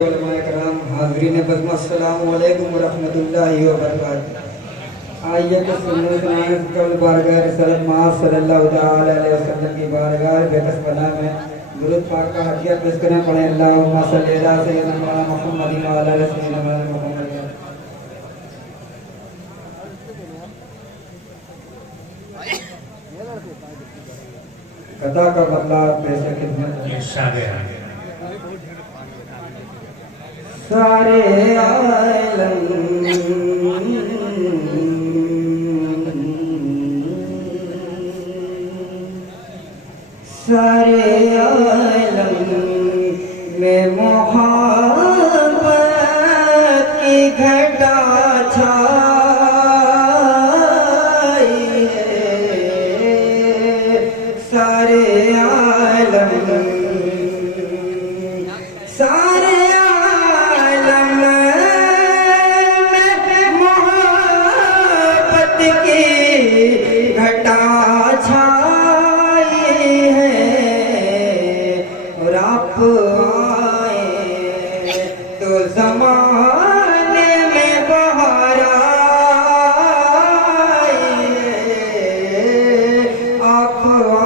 हाज़रीन अस्सलामु अलैकुम वरहमतुल्लाहि वबरकातुहू। आइए तो सुन्नत सुनाए कल बारगाह रसूल सल्लल्लाहु अलैहि वसल्लम की बारगाह बेकसबना में दुरूद पाक का हदिया पेश करें। पढ़े अल्लाहुम्मा सल्ली अला सय्यिदना मुहम्मद व अला आलि सय्यिदना मुहम्मद। कदा का बदला पेश खिदमत सारे आलम सारे आलम में मोहब्बत की घटा छाई है। सारे आलम सारे घटा छाई है और आप आए तो ज़माने में बहार आई है। आप आए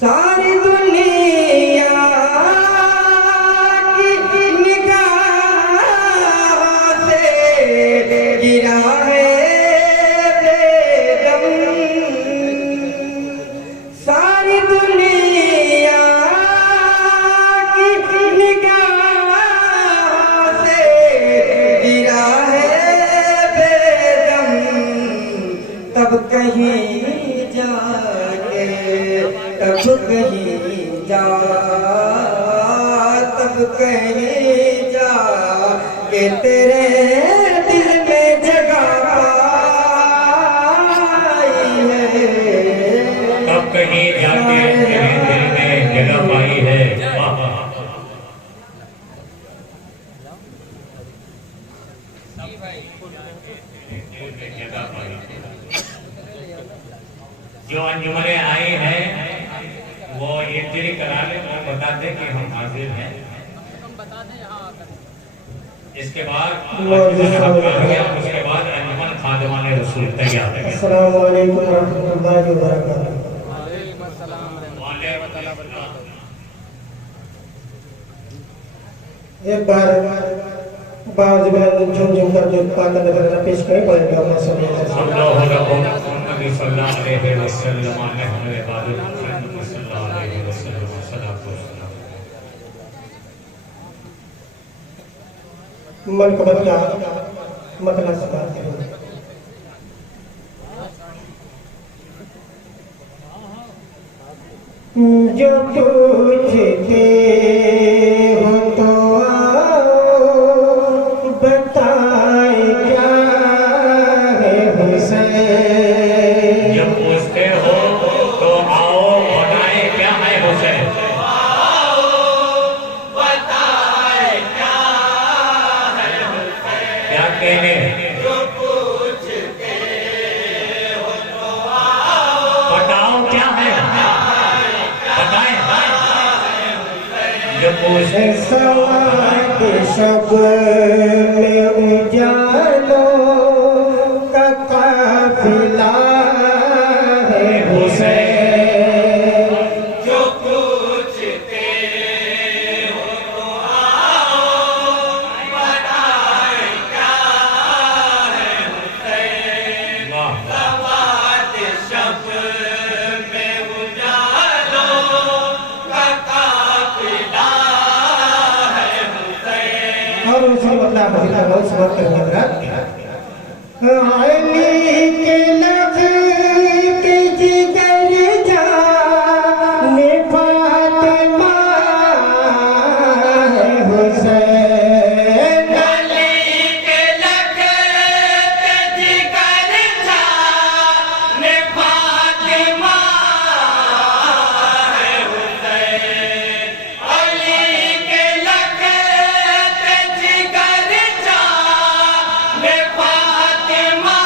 सारी दुनिया गिरा है बेदम। सारी दुनिया की निगाह से गिरा है बेदम। तब कहीं जाके तब कहीं जा तब कहीं जा के तेरे कहीं जाके तेरे दिल में जगह पाई है। जो अंजुमने आई हैं वो ये तेरी करा ले और बता दे कि हम हाजिर हैं। इसके बाद उसके बाद अंजुमन खादिमान रसूल तैयार है। अस्सलामु अलैकुम वरहमतुल्लाहि वबरकातुहू। एक बार बाज बुलंद झुमझुम कर जो पाक नजर पेश करें पढ़ेंगे अपना समय सल्लल्लाहु अलैहि वसल्लम ने हमें इबादत सल्लल्लाहु अलैहि वसल्लम सलातो सलाम मन का बदला मतलब समाप्त है। जो पूछते हो तो आओ बताए क्या है हुसैन। जब पूछते हो तो आओ बताए क्या है हुसैन। क्या कहने जो पूछते हो तो आओ बताओ क्या है बताएं। जब पूछे सवाद शब में उजालों का काफिला है हुसैन। जो पूछते हो तो आओ बताएं क्या है हुसैन। सवाद शब में उजालों का काफिला है हुसैन। और उसी मतलब उस वक्त अली के लफ्ज़ के जिगर जाने फातिमा है हुसैन। अली के लफ्ज़ के जिगर जाने फातिमा है हुसैन। अली के लफ्ज़ के जिगर जाने फातिमा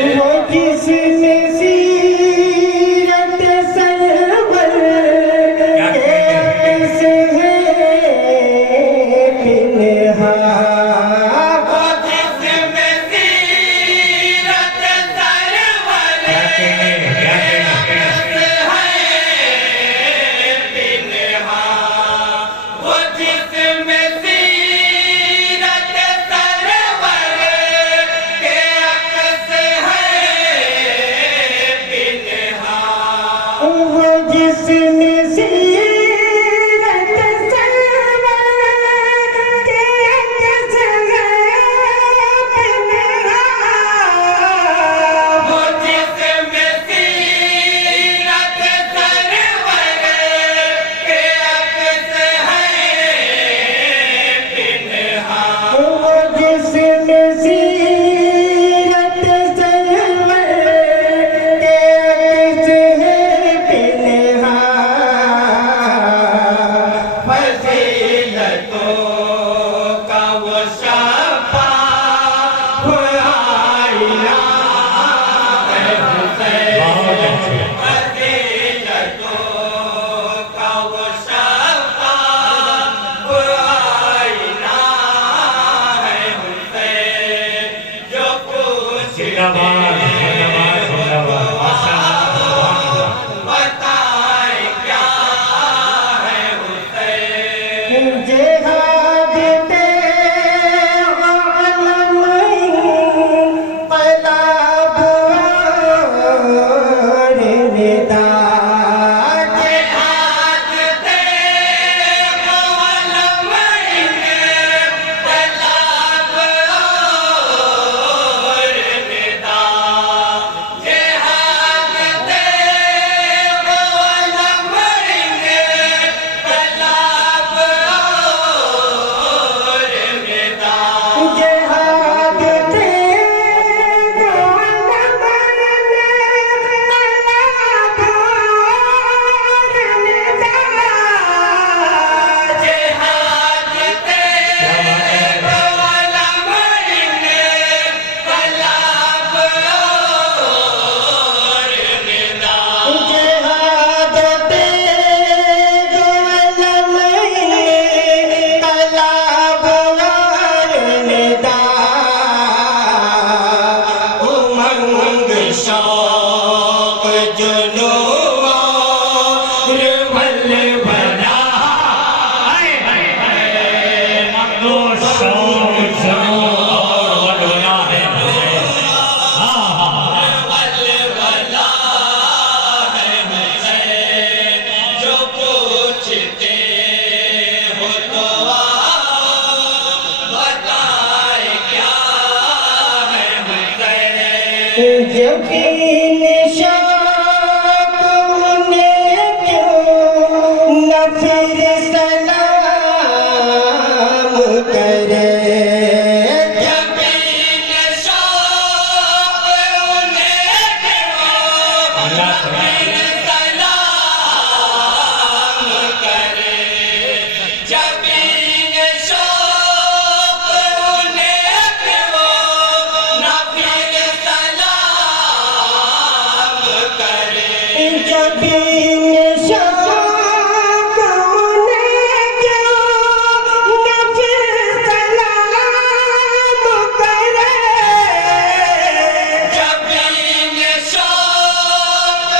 वो जिसने सीरत सरवर कैसे है पिन्हा, वो जिसमें सीरत सरवर क्या कहने कैसे है पिन्हा, वो जिसमें सीरत सरवर के अक्स है पिन्हा, वो जिसने सीरत सरवर के अक्स है पिन्हा, वो जिसमें सीरत सरवर के अक्स है पिन्हा, वो जिसने सीरत सरवर के अक्स है पिन्हा, फजीलतों का वो शफ़ाफ़ आईना है हुसैन, बहुत अच्छे। फजीलतों का वो शफ़ाफ़ आईना है हुसैन, जो कुछ जिंदाबाद जिंदाबाद जिंदाबाद माशाअल्लाह। बताए क्या है हुसैन, जिहाद पे आलम पलाब और निदा, जिहाद दे मौलम तलाब और निदा, जिहाद दे मौलम तलाब और निदा, जिहाद थे जिहाद दे मौलम तलाब और निदा, जिहाद पे गोलम तलाब और निदा, उमंग शौक जुनून और वल्वला, हाय हाय हाय मगदो शौक जनो और वडला है हुसैन। हाँ हाँ वल्वला है हुसैन, जो पूछते हो तो आओ, बताए क्या है हुसैन, यकीन शौक उन्हें क्यों न फिर सलाम करे, यकीन शौक उन्हें अल्लाह फिर सलाम करे, यकीन शौक उन्हें न फिर सलाम करे, यकीन शौक उन्हें क्यों न फिर सलाम करे, यकीन शौक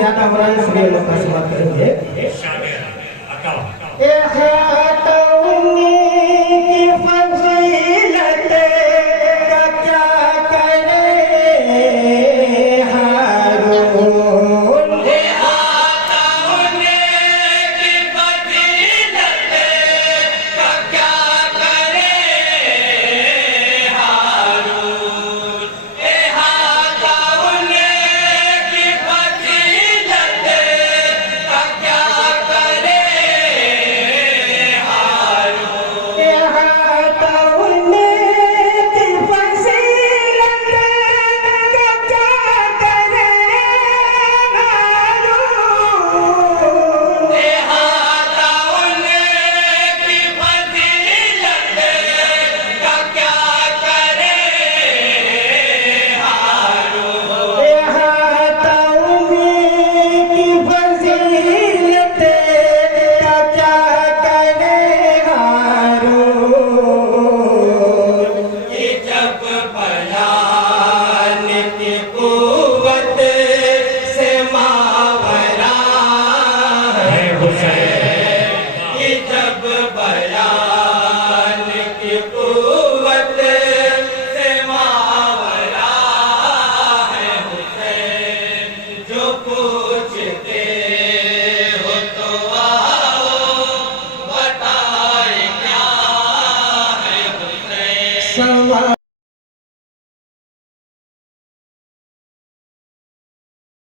ज्यादा हमारा इसलिए लोग बात करेंगे।